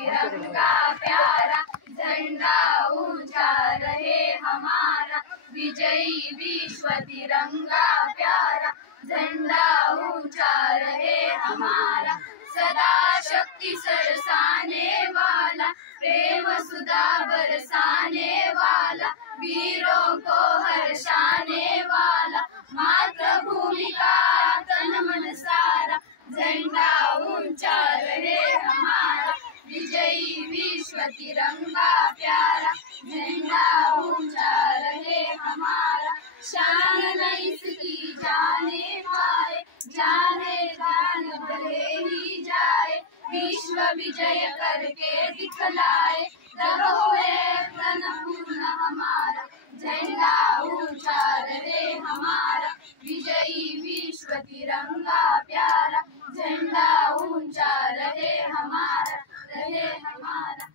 तिरंगा प्यारा, झंडा ऊंचा रहे हमारा, विजयी विश्व तिरंगा प्यारा, झंडा ऊंचा रहे हमारा। सदा शक्ति सरसाने वाला, प्रेम सुधा बरसाने वाला, वीरों को हर्षाने वाला, मातृभूमि का तन मन सारा, झंडा ऊंचा रहे हमारा, विजयी विश्व तिरंगा प्यारा, झंडा ऊंचा रहे हमारा। शान न इसकी जाने पाए, जाने जान भले ही जाए, विश्व विजय करके दिखलाए, तब हुए प्रण पूर्ण हमारा, झंडा ऊंचा रहे हमारा, विजयी विश्व तिरंगा प्यारा, झंडा ऊंचा रहे हमारा, रहे हमारा।